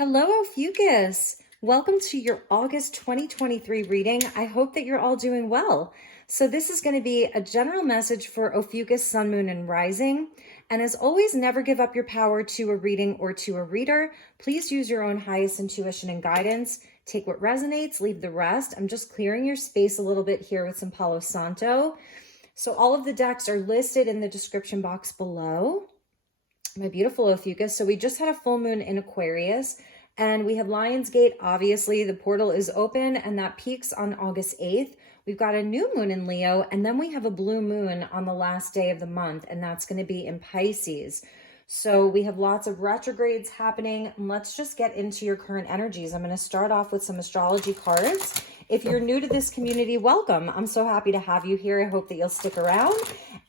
Hello, Ophiuchus. Welcome to your August 2023 reading. I hope that you're all doing well. So this is going to be a general message for Ophiuchus, Sun, Moon, and Rising. And as always, never give up your power to a reading or to a reader. Please use your own highest intuition and guidance. Take what resonates, leave the rest. I'm just clearing your space a little bit here with some Palo Santo. So all of the decks are listed in the description box below. My beautiful Ophiuchus. So we just had a full moon in Aquarius and we had Lionsgate. Obviously the portal is open and that peaks on August 8th. We've got a new moon in Leo and then we have a blue moon on the last day of the month and that's going to be in Pisces. So we have lots of retrogrades happening. Let's just get into your current energies. I'm going to start off with some astrology cards. If you're new to this community, welcome. I'm so happy to have you here. I hope that you'll stick around.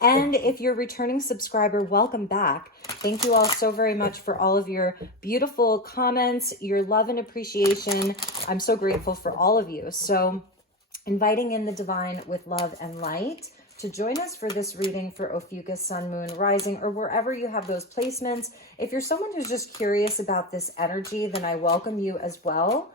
And if you're a returning subscriber, welcome back. Thank you all so very much for all of your beautiful comments, your love and appreciation. I'm so grateful for all of you. So inviting in the divine with love and light to join us for this reading for Ophiuchus, Sun, Moon, Rising, or wherever you have those placements. If you're someone who's just curious about this energy, then I welcome you as well.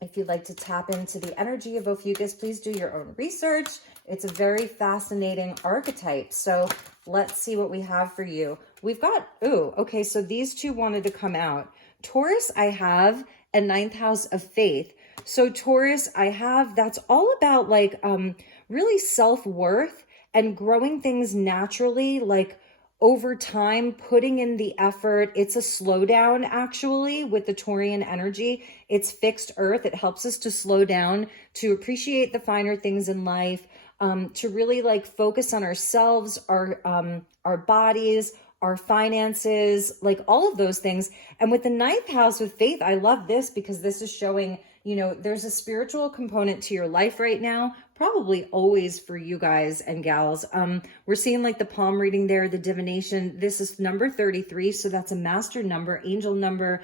If you'd like to tap into the energy of Ophiuchus, please do your own research. It's a very fascinating archetype. So let's see what we have for you. We've got, okay, so these two wanted to come out. Taurus, I have a ninth house of faith. So Taurus, I have, that's all about like really self-worth and growing things naturally, like over time, putting in the effort. It's a slowdown actually with the Taurian energy. It's fixed earth. It helps us to slow down, to appreciate the finer things in life, to really like focus on ourselves, our bodies, our finances, like all of those things. And with the ninth house with faith, I love this because this is showing, you know, there's a spiritual component to your life right now, probably always for you guys and gals. We're seeing like the palm reading there, the divination. This is number 33. So that's a master number, angel number,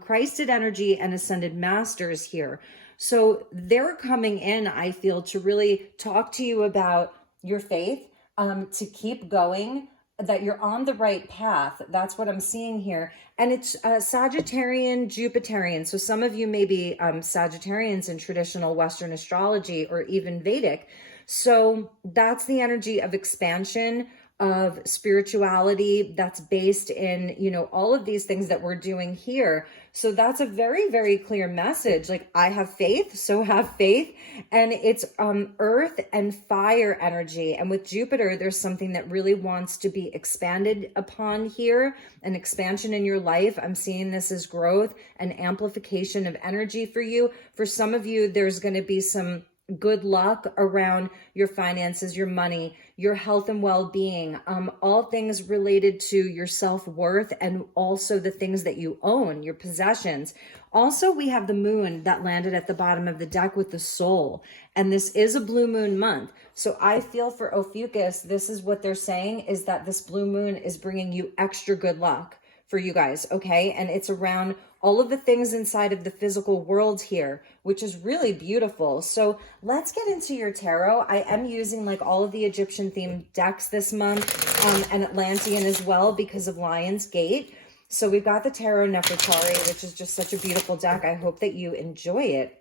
Christed energy and ascended masters here. So they're coming in, I feel, to really talk to you about your faith, to keep going, that you're on the right path. That's what I'm seeing here. And it's Sagittarian, Jupiterian. So some of you may be Sagittarians in traditional Western astrology or even Vedic. So that's the energy of expansion, of spirituality that's based in, you know, all of these things that we're doing here. So that's a very, very clear message. Like, I have faith, so have faith. And it's earth and fire energy. And with Jupiter, there's something that really wants to be expanded upon here, an expansion in your life. I'm seeing this as growth and amplification of energy for you. For some of you, there's going to be some good luck around your finances, your money, your health and well-being, all things related to your self-worth and also the things that you own, your possessions. Also, we have the moon that landed at the bottom of the deck with the soul. And this is a blue moon month. So I feel for Ophiuchus, this is what they're saying, is that this blue moon is bringing you extra good luck for you guys, okay? And it's around all of the things inside of the physical world here, which is really beautiful. So let's get into your tarot. I am using like all of the Egyptian themed decks this month, and Atlantean as well because of Lionsgate. So we've got the Tarot Nefertari, which is just such a beautiful deck. I hope that you enjoy it.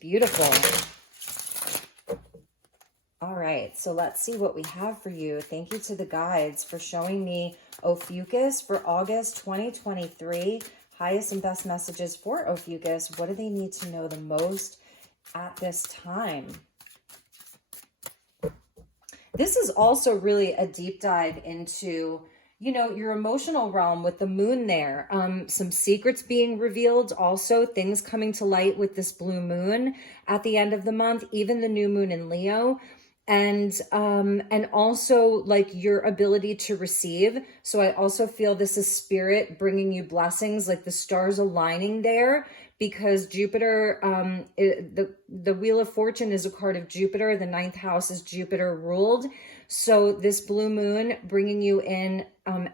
Beautiful. All right, so let's see what we have for you. Thank you to the guides for showing me Ophiuchus for August 2023. Highest and best messages for Ophiuchus. What do they need to know the most at this time? This is also really a deep dive into, you know, your emotional realm with the moon there. Some secrets being revealed, also things coming to light with this blue moon at the end of the month, even the new moon in Leo. And also like your ability to receive. So I also feel this is spirit bringing you blessings, like the stars aligning there, because Jupiter, the Wheel of Fortune is a card of Jupiter. The ninth house is Jupiter ruled. So this blue moon bringing you in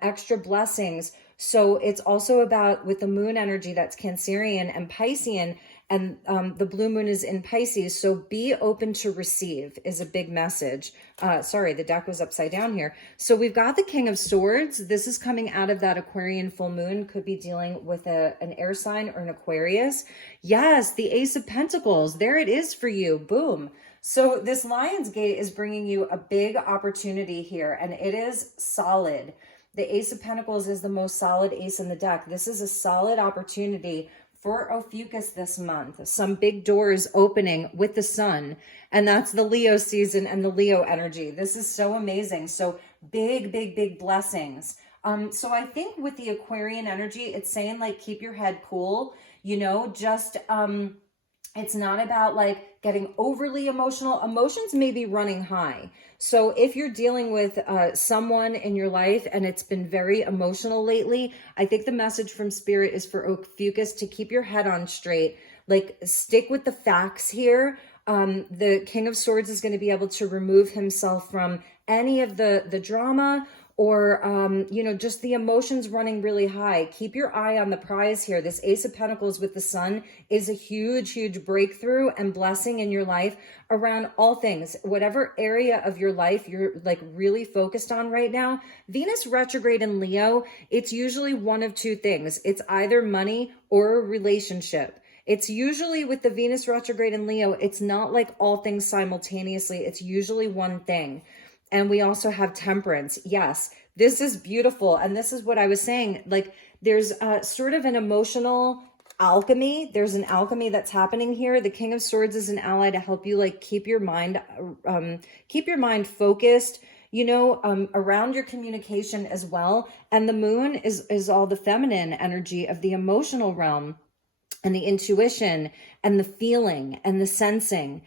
extra blessings. So it's also about with the moon energy that's Cancerian and Piscean, and the blue moon is in Pisces. So be open to receive is a big message. Sorry, the deck was upside down here. So we've got the King of Swords. This is coming out of that Aquarian full moon. Could be dealing with an air sign or an Aquarius. Yes, the Ace of Pentacles. There it is for you. Boom. So this Lionsgate is bringing you a big opportunity here, and it is solid. The Ace of Pentacles is the most solid ace in the deck. This is a solid opportunity for Ophiuchus this month. Some big doors opening with the sun, and that's the Leo season and the Leo energy. This is so amazing. So big, big, big blessings. So I think with the Aquarian energy, it's saying like, keep your head cool, you know, just, it's not about like getting overly emotional. Emotions may be running high. So if you're dealing with someone in your life and it's been very emotional lately, I think the message from Spirit is for Ophiuchus to keep your head on straight, like stick with the facts here. The King of Swords is going to be able to remove himself from any of the drama or, you know, just the emotions running really high. Keep your eye on the prize here. This Ace of Pentacles with the sun is a huge, huge breakthrough and blessing in your life around all things. Whatever area of your life you're like really focused on right now, Venus retrograde in Leo, it's usually one of two things. It's either money or a relationship. It's usually with the Venus retrograde in Leo, it's not like all things simultaneously. It's usually one thing. And we also have Temperance. Yes, this is beautiful. And this is what I was saying. Like there's sort of an emotional alchemy. There's an alchemy that's happening here. The King of Swords is an ally to help you like keep your mind focused, you know, around your communication as well. And the moon is all the feminine energy of the emotional realm and the intuition and the feeling and the sensing.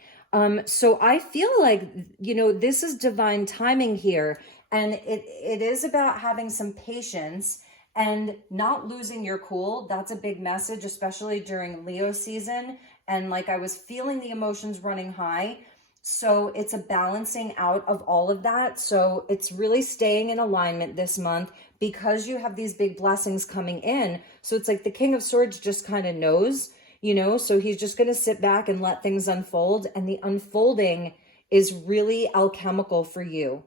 So I feel like, you know, this is divine timing here, and it is about having some patience and not losing your cool. That's a big message, especially during Leo season. And like I was feeling the emotions running high. So it's a balancing out of all of that. So it's really staying in alignment this month because you have these big blessings coming in. So it's like the King of Swords just kind of knows, you know, so he's just going to sit back and let things unfold. And the unfolding is really alchemical for you.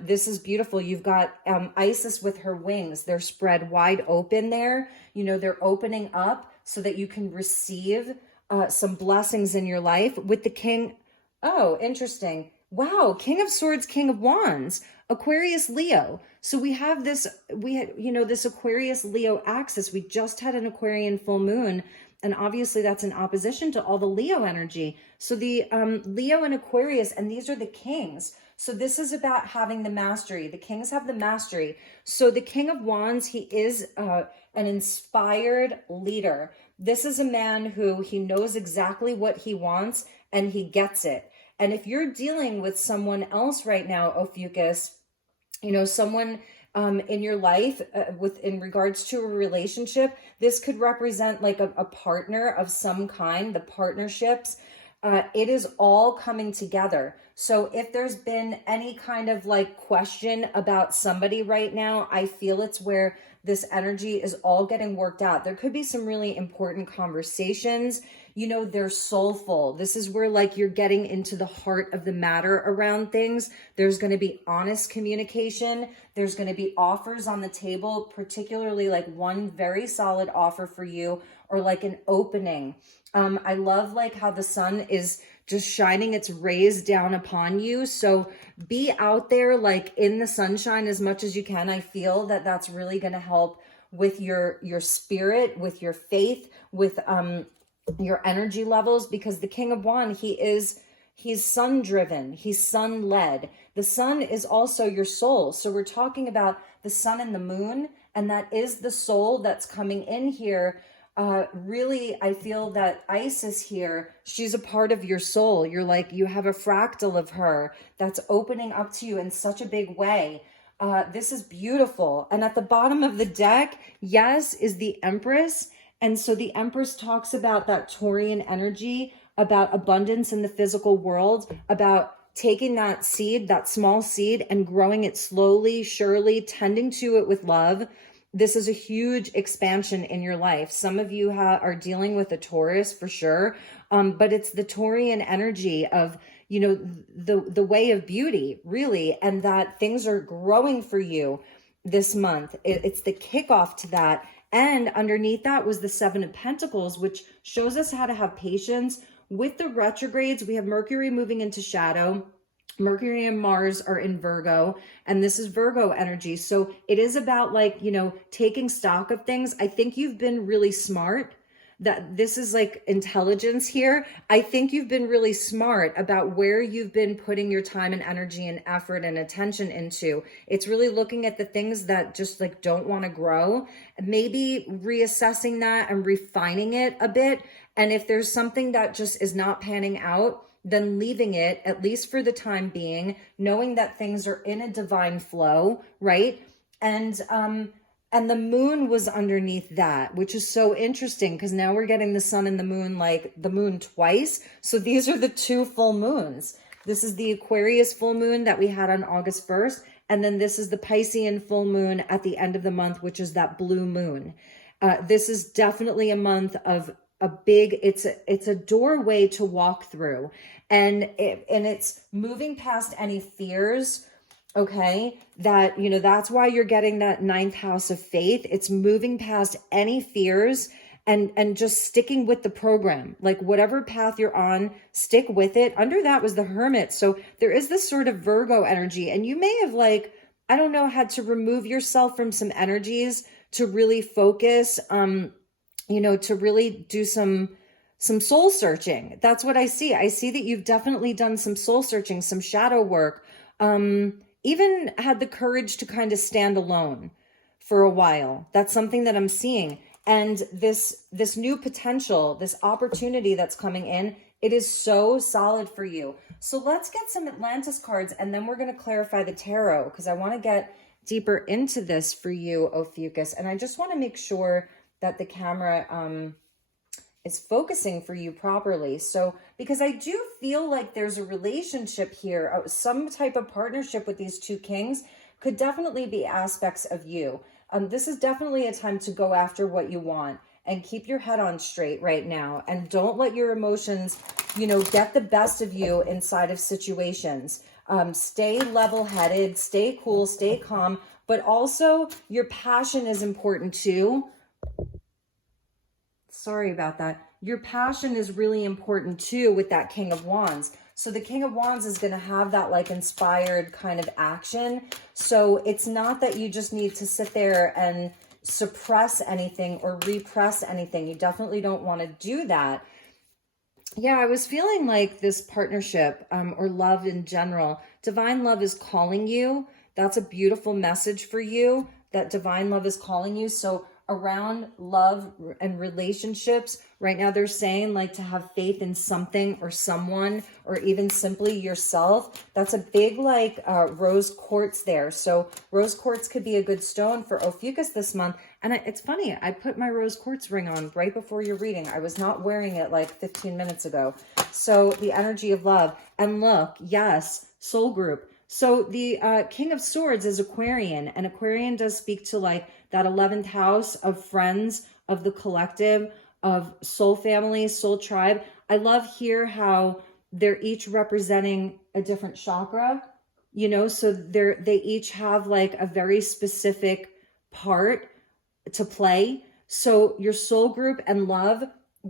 This is beautiful. You've got Isis with her wings. They're spread wide open there. You know, they're opening up so that you can receive some blessings in your life with the King. Oh, interesting. Wow. King of Swords, King of Wands, Aquarius, Leo. So we have this, this Aquarius Leo axis. We just had an Aquarian full moon. And obviously that's in opposition to all the Leo energy. So the Leo and Aquarius, and these are the kings. So this is about having the mastery. The kings have the mastery. So the King of Wands, he is an inspired leader. This is a man who he knows exactly what he wants and he gets it. And if you're dealing with someone else right now, Ophiuchus, you know, someone in your life in regards to a relationship, this could represent like a partner of some kind, the partnerships. It is all coming together. So if there's been any kind of like question about somebody right now, I feel it's where this energy is all getting worked out. There could be some really important conversations. You know, they're soulful. This is where like you're getting into the heart of the matter around things. There's going to be honest communication. There's going to be offers on the table, particularly like one very solid offer for you or like an opening. I love like how the sun is just shining its rays down upon you. So be out there like in the sunshine as much as you can. I feel that that's really going to help with your spirit, with your faith, with your energy levels, because the King of Wands, he's sun driven, he's sun led. The sun is also your soul. So we're talking about the sun and the moon, and that is the soul that's coming in here. Really, I feel that Isis here, she's a part of your soul. You're like, you have a fractal of her that's opening up to you in such a big way. This is beautiful. And at the bottom of the deck, yes, is the Empress. And so the Empress talks about that Taurian energy, about abundance in the physical world, about taking that seed, that small seed, and growing it slowly, surely, tending to it with love. this is a huge expansion in your life. Some of you are dealing with a Taurus for sure, but it's the Taurian energy of, you know, the way of beauty, really, and that things are growing for you this month. It's the kickoff to that. And underneath that was the Seven of Pentacles, which shows us how to have patience. With the retrogrades, we have Mercury moving into shadow. Mercury and Mars are in Virgo, and this is Virgo energy. So it is about, like, you know, taking stock of things. I think you've been really smart. That this is like intelligence here. I think you've been really smart about where you've been putting your time and energy and effort and attention into. It's really looking at the things that just like don't want to grow, maybe reassessing that and refining it a bit. And if there's something that just is not panning out, then leaving it, at least for the time being, knowing that things are in a divine flow, right? And the moon was underneath that, which is so interesting because now we're getting the sun and the moon, like the moon twice. So these are the two full moons. This is the Aquarius full moon that we had on August 1st. And then this is the Piscean full moon at the end of the month, which is that blue moon. This is definitely a month of a big, it's a doorway to walk through. And it's moving past any fears. Okay, that, you know, that's why you're getting that ninth house of faith. It's moving past any fears and just sticking with the program. Like whatever path you're on, stick with it. Under that was the Hermit. So there is this sort of Virgo energy, and you may have, like, I don't know, had to remove yourself from some energies to really focus, you know, to really do some soul searching. That's what I see. I see that you've definitely done some soul searching, some shadow work, even had the courage to kind of stand alone for a while. That's something that I'm seeing. And this new potential, this opportunity that's coming in, it is so solid for you. So let's get some Atlantis cards, and then we're going to clarify the tarot, because I want to get deeper into this for you, Ophiuchus. And I just want to make sure that the camera is focusing for you properly. So, because I do feel like there's a relationship here, some type of partnership with these two kings could definitely be aspects of you. This is definitely a time to go after what you want and keep your head on straight right now. And don't let your emotions, you know, get the best of you inside of situations. Stay level-headed, stay cool, stay calm, but also your passion is important too. Sorry about that. Your passion is really important too with that King of Wands. So the King of Wands is going to have that like inspired kind of action. So it's not that you just need to sit there and suppress anything or repress anything. You definitely don't want to do that. Yeah, I was feeling like this partnership or love in general, divine love is calling you. That's a beautiful message for you, that divine love is calling you. So around love and relationships right now, they're saying like to have faith in something or someone, or even simply yourself. That's a big like rose quartz there. So rose quartz could be a good stone for Ophiuchus this month. And it's funny, I put my rose quartz ring on right before your reading. I was not wearing it like 15 minutes ago. So the energy of love. And look, yes, soul group. So the King of Swords is Aquarian, and Aquarian does speak to like that 11th house of friends, of the collective, of soul family, soul tribe. I love here how they're each representing a different chakra, you know, so they each have like a very specific part to play. So your soul group and love,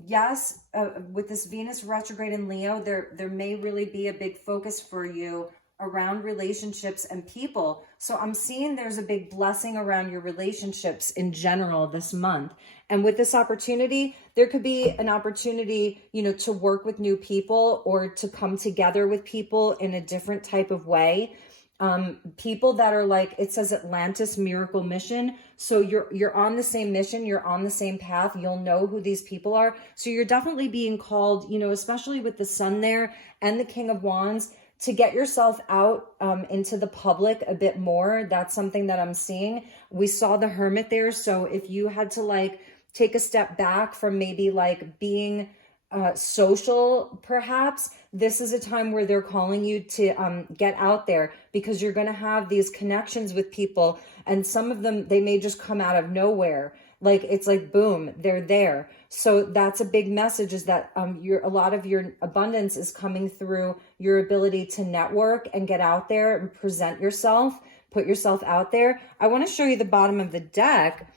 yes, with this Venus retrograde in Leo, there may really be a big focus for you around relationships and people. So I'm seeing there's a big blessing around your relationships in general this month. And with this opportunity, there could be an opportunity, you know, to work with new people or to come together with people in a different type of way. People that are like, it says Atlantis miracle mission. So you're on the same mission, you're on the same path. You'll know who these people are. So you're definitely being called, you know, especially with the sun there and the King of Wands, to get yourself out into the public a bit more. That's something that I'm seeing. We saw the Hermit there. So if you had to like take a step back from maybe like being social, perhaps. This is a time where they're calling you to get out there, because you're going to have these connections with people, and some of them, they may just come out of nowhere. Like, it's like, boom, they're there. So that's a big message, is that a lot of your abundance is coming through your ability to network and get out there and present yourself, put yourself out there. I want to show you the bottom of the deck.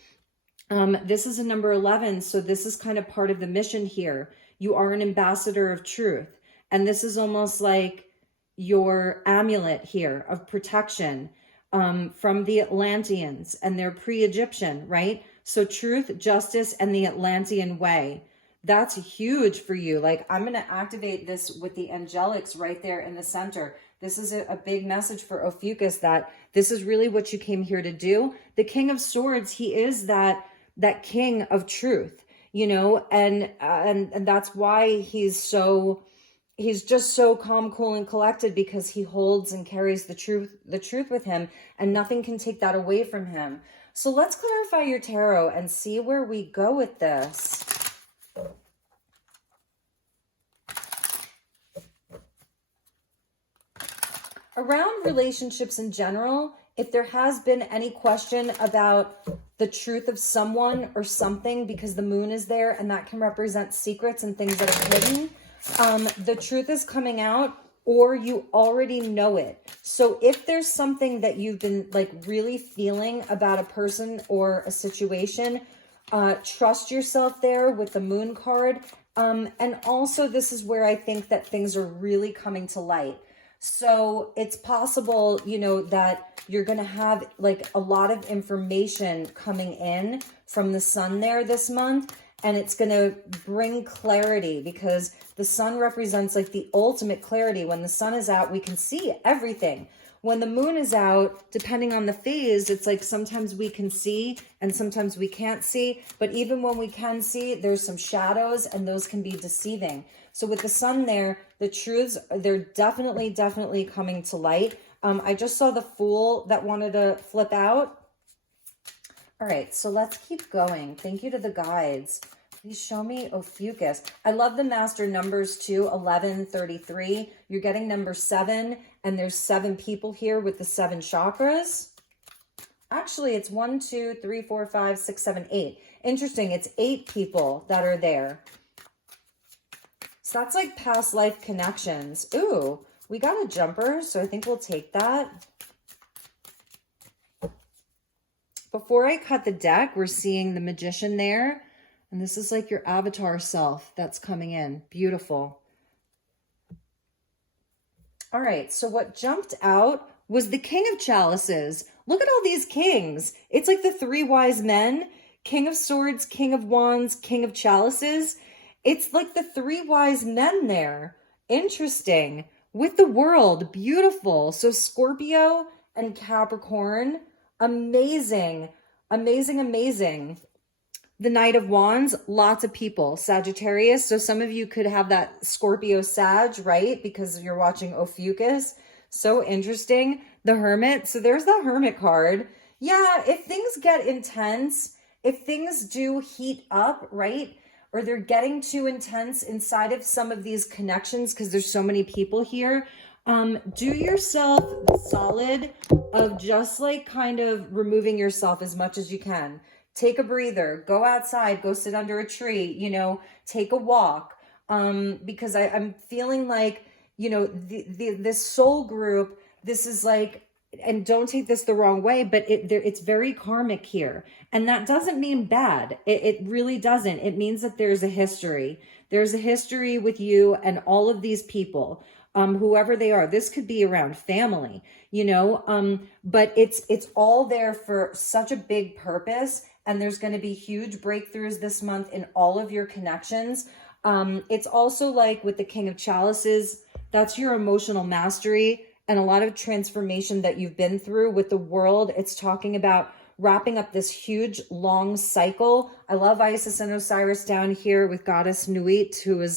This is a number 11. So this is kind of part of the mission here. You are an ambassador of truth. And this is almost like your amulet here of protection from the Atlanteans, and they're pre-Egyptian, right? So truth, justice, and the Atlantean way. That's huge for you. Like, I'm going to activate this with the angelics right there in the center. This is a big message for Ophiuchus, that this is really what you came here to do. The King of Swords, he is that king of truth, you know, and that's why he's just so calm, cool, and collected, because he holds and carries the truth with him, and nothing can take that away from him. So let's clarify your tarot and see where we go with this. Around relationships in general, if there has been any question about the truth of someone or something, because the moon is there, and that can represent secrets and things that are hidden, the truth is coming out, or you already know it. So if there's something that you've been like really feeling about a person or a situation, trust yourself there with the moon card. And also, this is where I think that things are really coming to light. So it's possible, you know, that you're going to have like a lot of information coming in from the sun there this month, and it's going to bring clarity, because the sun represents like the ultimate clarity. When the sun is out, we can see everything. When the moon is out, depending on the phase, it's like sometimes we can see and sometimes we can't see. But even when we can see, there's some shadows, and those can be deceiving. So with the sun there, the truths, they're definitely coming to light. I just saw the Fool that wanted to flip out. All right, so let's keep going. Thank you to the guides. Please show me Ophiuchus. I love the master numbers too, 11, 33. You're getting number 7, and there's 7 people here with the 7 chakras. Actually, it's 1, 2, 3, 4, 5, 6, 7, 8. Interesting, it's 8 people that are there. So that's like past life connections. Ooh, we got a jumper, so I think we'll take that. Before I cut the deck, we're seeing the Magician there. And this is like your avatar self that's coming in. Beautiful. All right, so what jumped out was the King of Chalices. Look at all these kings. It's like the 3 wise men. King of Swords, King of Wands, King of Chalices. It's like the 3 wise men there. Interesting. With the World, beautiful. So Scorpio and Capricorn, amazing, amazing, amazing. The Knight of Wands, lots of people. Sagittarius, so some of you could have that Scorpio Sag, right? Because you're watching Ophiuchus. So interesting. The Hermit, so there's the Hermit card. Yeah, if things get intense, if things do heat up, right? Or they're getting too intense inside of some of these connections, because there's so many people here, do yourself the solid of just like kind of removing yourself as much as you can. Take a breather, go outside, go sit under a tree, you know, take a walk. Because I'm feeling like, you know, this soul group, this is like, and don't take this the wrong way, but it's very karmic here. And that doesn't mean bad. It really doesn't. It means that there's a history. There's a history with you and all of these people, whoever they are. This could be around family, you know, but it's all there for such a big purpose. And there's going to be huge breakthroughs this month in all of your connections. It's also like with the King of Chalices, that's your emotional mastery and a lot of transformation that you've been through. With the World, it's talking about wrapping up this huge long cycle. I love Isis and Osiris down here with Goddess Nuit, who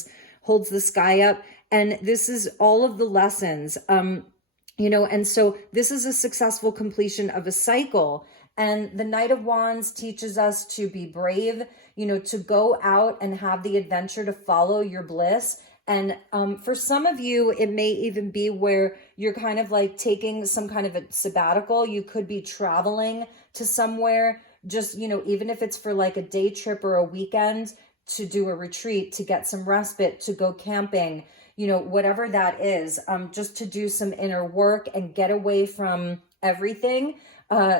holds the sky up. And this is all of the lessons, you know, and so this is a successful completion of a cycle. And the Knight of Wands teaches us to be brave, you know, to go out and have the adventure, to follow your bliss. And for some of you, it may even be where you're kind of like taking some kind of a sabbatical. You could be traveling to somewhere, just, you know, even if it's for like a day trip or a weekend, to do a retreat, to get some respite, to go camping, you know, whatever that is, just to do some inner work and get away from everything,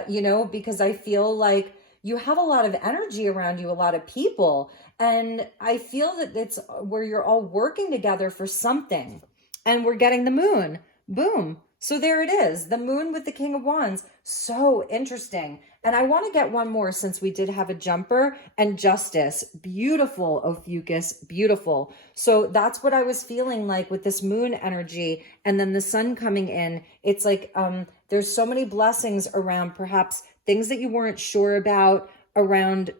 you know, because I feel like you have a lot of energy around you, a lot of people. And I feel that it's where you're all working together for something. And we're getting the moon. Boom. So there it is. The moon with the King of Wands. So interesting. And I want to get one more, since we did have a jumper, and Justice. Beautiful, Ophiuchus. Beautiful. So that's what I was feeling like with this moon energy. And then the sun coming in. It's like there's so many blessings around, perhaps things that you weren't sure about, around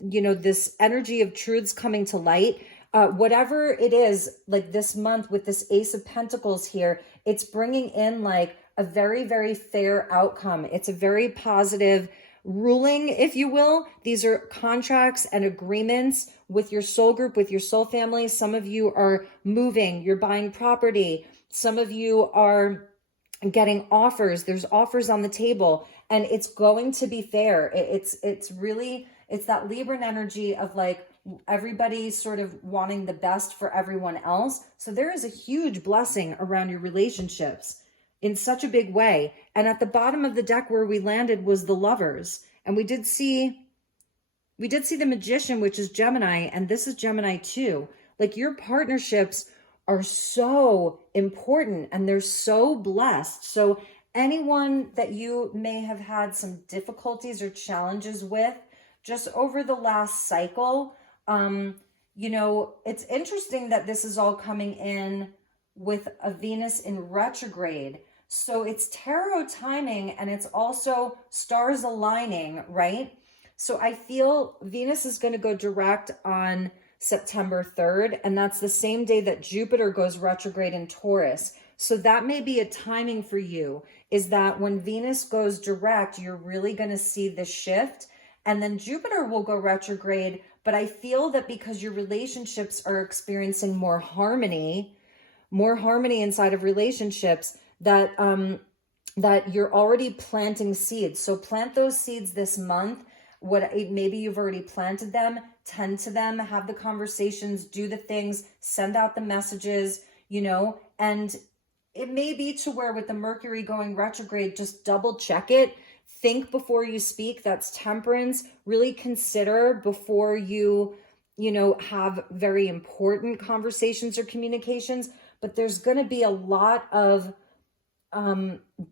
you know, this energy of truths coming to light. Whatever it is, like this month with this Ace of Pentacles here, it's bringing in like a very, very fair outcome. It's a very positive ruling, if you will. These are contracts and agreements with your soul group, with your soul family. Some of you are moving, you're buying property. Some of you are getting offers. There's offers on the table, and it's going to be fair. It's really, it's that Libran energy of like everybody sort of wanting the best for everyone else. So there is a huge blessing around your relationships in such a big way. And at the bottom of the deck where we landed was the Lovers. And we did see the Magician, which is Gemini, and this is Gemini too. Like, your partnerships are so important and they're so blessed. So anyone that you may have had some difficulties or challenges with just over the last cycle, you know, it's interesting that this is all coming in with a Venus in retrograde. So it's tarot timing, and it's also stars aligning, right? So I feel Venus is going to go direct on September 3rd, and that's the same day that Jupiter goes retrograde in Taurus. So that may be a timing for you, is that when Venus goes direct, you're really going to see the shift, and then Jupiter will go retrograde. But I feel that because your relationships are experiencing more harmony inside of relationships, that that you're already planting seeds. So plant those seeds this month. Maybe you've already planted them, tend to them, have the conversations, do the things, send out the messages, you know. And it may be to where with the Mercury going retrograde, just double check it. Think before you speak. That's Temperance. Really consider before you know, have very important conversations or communications. But there's going to be a lot of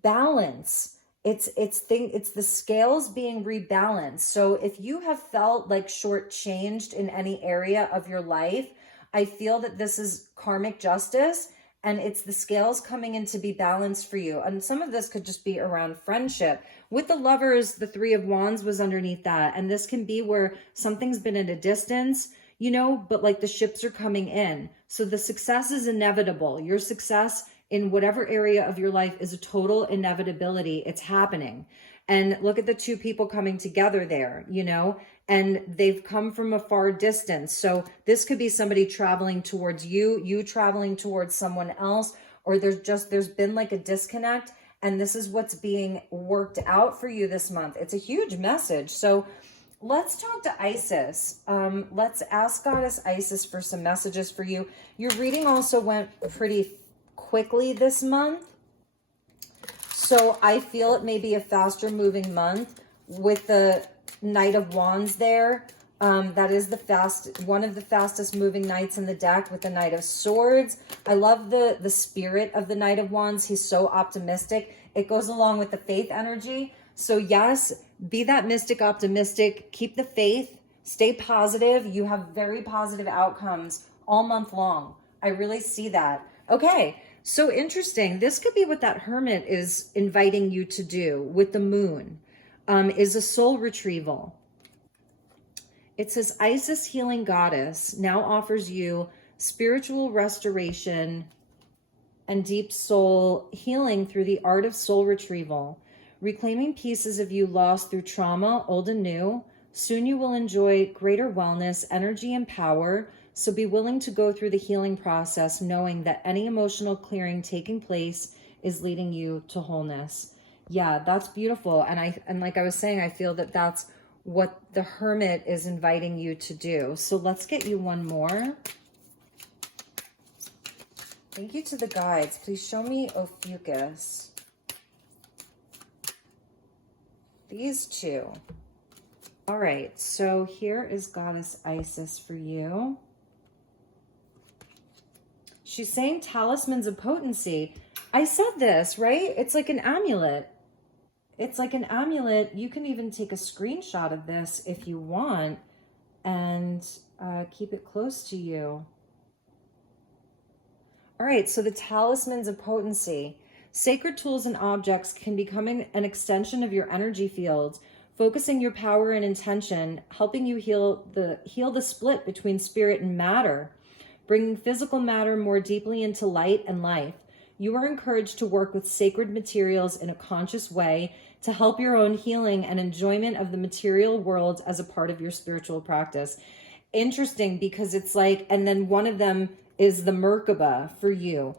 balance. It's the scales being rebalanced. So if you have felt like shortchanged in any area of your life, I feel that this is karmic justice, and it's the scales coming in to be balanced for you. And some of this could just be around friendship. With the Lovers, the Three of Wands was underneath that. And this can be where something's been at a distance, you know, but like the ships are coming in. So the success is inevitable. Your success in whatever area of your life is a total inevitability. It's happening. And look at the two people coming together there, you know, and they've come from a far distance. So this could be somebody traveling towards you, you traveling towards someone else, or there's been like a disconnect, and this is what's being worked out for you this month. It's a huge message. So let's talk to Isis. Let's ask Goddess Isis for some messages for you. Your reading also went pretty quickly this month. So I feel it may be a faster moving month with the Knight of Wands there. That is one of the fastest moving knights in the deck with the Knight of Swords. I love the spirit of the Knight of Wands. He's so optimistic. It goes along with the faith energy. So yes, be that mystic optimistic. Keep the faith. Stay positive. You have very positive outcomes all month long. I really see that. Okay. So interesting. This could be what that Hermit is inviting you to do with the moon, is a soul retrieval. It says, Isis, healing goddess, now offers you spiritual restoration and deep soul healing through the art of soul retrieval. reclaiming pieces of you lost through trauma, old and new. Soon you will enjoy greater wellness, energy, and power. So be willing to go through the healing process, knowing that any emotional clearing taking place is leading you to wholeness. Yeah, that's beautiful. And like I was saying, I feel that that's what the Hermit is inviting you to do. So let's get you one more. Thank you to the guides. Please show me Ophiuchus. These two. All right, so here is Goddess Isis for you. She's saying talismans of potency. I said this, right? It's like an amulet. It's like an amulet. You can even take a screenshot of this if you want and keep it close to you. All right, so the talismans of potency. Sacred tools and objects can become an extension of your energy field, focusing your power and intention, helping you heal the split between spirit and matter, bringing physical matter more deeply into light and life. You are encouraged to work with sacred materials in a conscious way to help your own healing and enjoyment of the material world as a part of your spiritual practice. Interesting, because it's like, and then one of them is the Merkaba for you.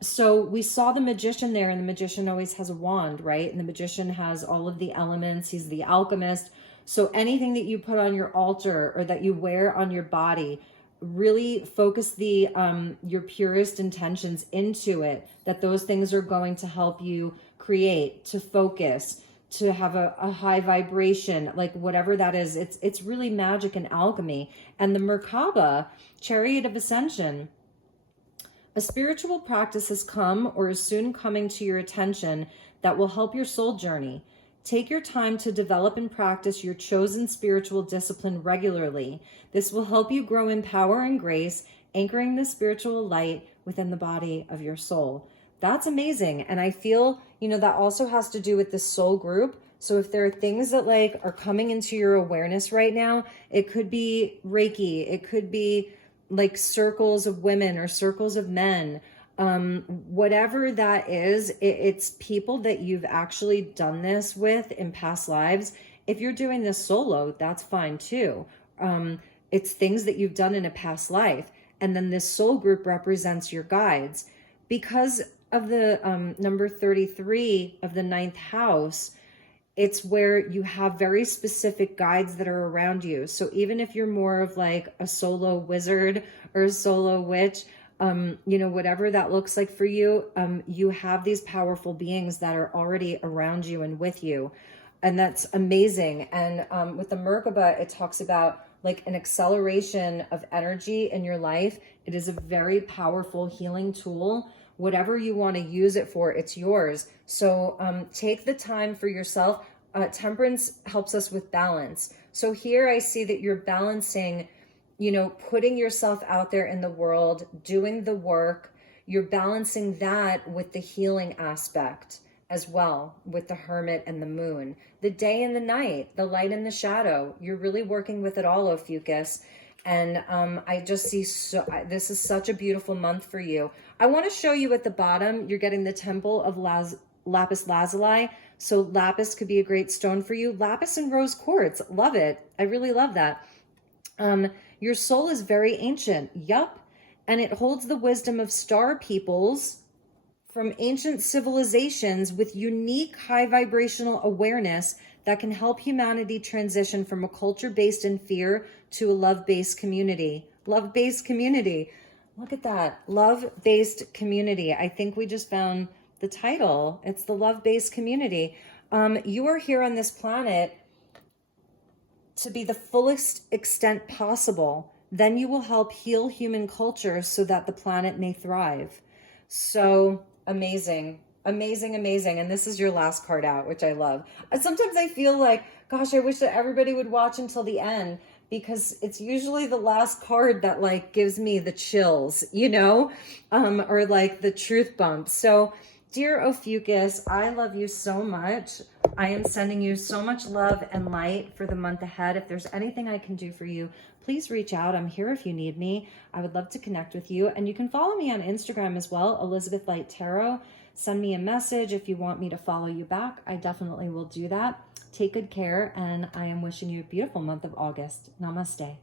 So we saw the magician there, and the magician always has a wand, right? And the magician has all of the elements. He's the alchemist. So anything that you put on your altar or that you wear on your body, really focus your purest intentions into it, that those things are going to help you create, to focus, to have a high vibration, like whatever that is. It's really magic and alchemy. And the Merkaba, Chariot of Ascension, a spiritual practice has come or is soon coming to your attention that will help your soul journey. Take your time to develop and practice your chosen spiritual discipline regularly. This will help you grow in power and grace, anchoring the spiritual light within the body of your soul. That's amazing. And I feel, that also has to do with the soul group. So if there are things that like are coming into your awareness right now, it could be Reiki, it could be like circles of women or circles of men, whatever that is, it's people that you've actually done this with in past lives. If you're doing this solo, that's fine too. It's things that you've done in a past life. And then this soul group represents your guides. Because of the number 33 of the 9th house, it's where you have very specific guides that are around you. So even if you're more of like a solo wizard or a solo witch, whatever that looks like for you, you have these powerful beings that are already around you and with you. And that's amazing. And with the Merkaba, it talks about like an acceleration of energy in your life. It is a very powerful healing tool. Whatever you want to use it for, it's yours. So take the time for yourself. Temperance helps us with balance. So here I see that you're balancing, putting yourself out there in the world, doing the work. You're balancing that with the healing aspect as well, with the Hermit and the Moon. The day and the night, the light and the shadow. You're really working with it all, Ophiuchus. And I just see, this is such a beautiful month for you. I want to show you at the bottom, you're getting the Temple of Lapis Lazuli. So lapis could be a great stone for you. Lapis and rose quartz, love it. I really love that. Your soul is very ancient, yup. And it holds the wisdom of star peoples from ancient civilizations with unique high vibrational awareness that can help humanity transition from a culture based in fear to a love-based community. Love-based community. Look at that. Love-based community. I think we just found the title. It's the love-based community. You are here on this planet to be the fullest extent possible. Then you will help heal human culture so that the planet may thrive. So amazing. Amazing, amazing. And this is your last card out, which I love. Sometimes I feel like, gosh, I wish that everybody would watch until the end, because it's usually the last card that like gives me the chills, or like the truth bump. So dear Ophiuchus, I love you so much. I am sending you so much love and light for the month ahead. If there's anything I can do for you, please reach out. I'm here if you need me. I would love to connect with you. And you can follow me on Instagram as well, Elizabeth Light Tarot. Send me a message if you want me to follow you back. I definitely will do that. Take good care, and I am wishing you a beautiful month of August. Namaste.